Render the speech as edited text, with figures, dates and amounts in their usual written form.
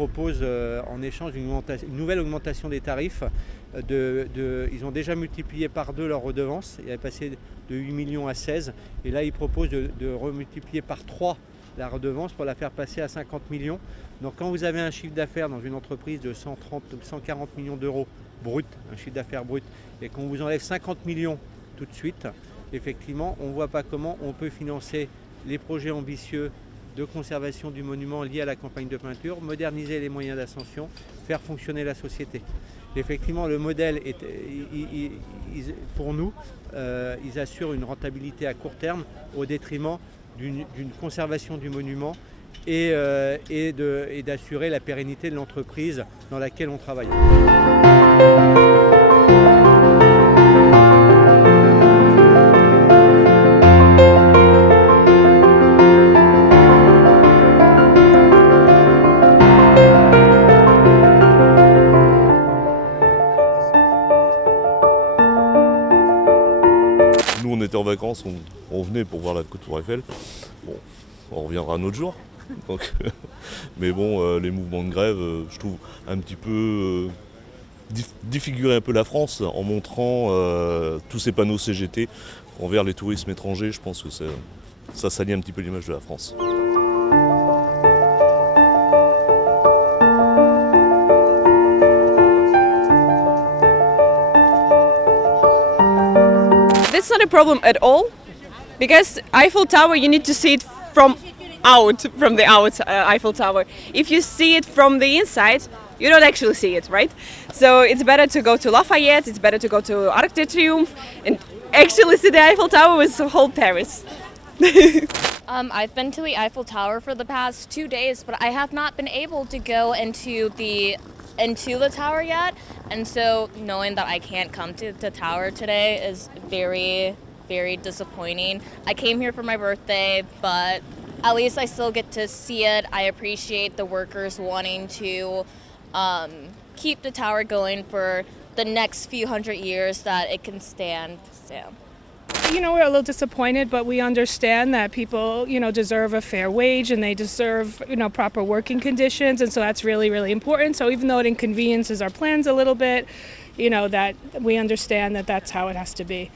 proposent en échange une nouvelle augmentation des tarifs. Ils ont déjà multiplié par 2 leur redevance, il est passé de 8 millions à 16, et là ils proposent de remultiplier par 3 la redevance pour la faire passer à 50 millions. Donc quand vous avez un chiffre d'affaires dans une entreprise de 130 ou 140 millions d'euros brut, un chiffre d'affaires brut, et qu'on vous enlève 50 millions tout de suite, effectivement on ne voit pas comment on peut financer les projets ambitieux de conservation du monument liés à la campagne de peinture, moderniser les moyens d'ascension, faire fonctionner la société. Effectivement, le modèle est, pour nous, ils assurent une rentabilité à court terme au détriment d'une conservation du monument et d'assurer la pérennité de l'entreprise dans laquelle on travaille. Nous, on était en vacances, on venait pour voir la Tour Eiffel. Bon, on reviendra un autre jour. Donc, mais bon, les mouvements de grève, je trouve un petit peu défigurer un peu la France en montrant tous ces panneaux CGT envers les tourismes étrangers. Je pense que ça salit un petit peu l'image de la France. That's not a problem at all, because Eiffel Tower, you need to see it from the Eiffel Tower. If you see it from the inside, you don't actually see it, right? So it's better to go to Lafayette, it's better to go to Arc de Triomphe and actually see the Eiffel Tower with whole Paris. I've been to the Eiffel Tower for the past 2 days, but I have not been able to go into the tower yet, and so knowing that I can't come to the tower today is very, very disappointing. I came here for my birthday, but at least I still get to see it. I appreciate the workers wanting to keep the tower going for the next few hundred years that it can stand. So. You know, we're a little disappointed, but we understand that people, deserve a fair wage and they deserve, proper working conditions. And so that's really, really important. So even though it inconveniences our plans a little bit, that we understand that that's how it has to be.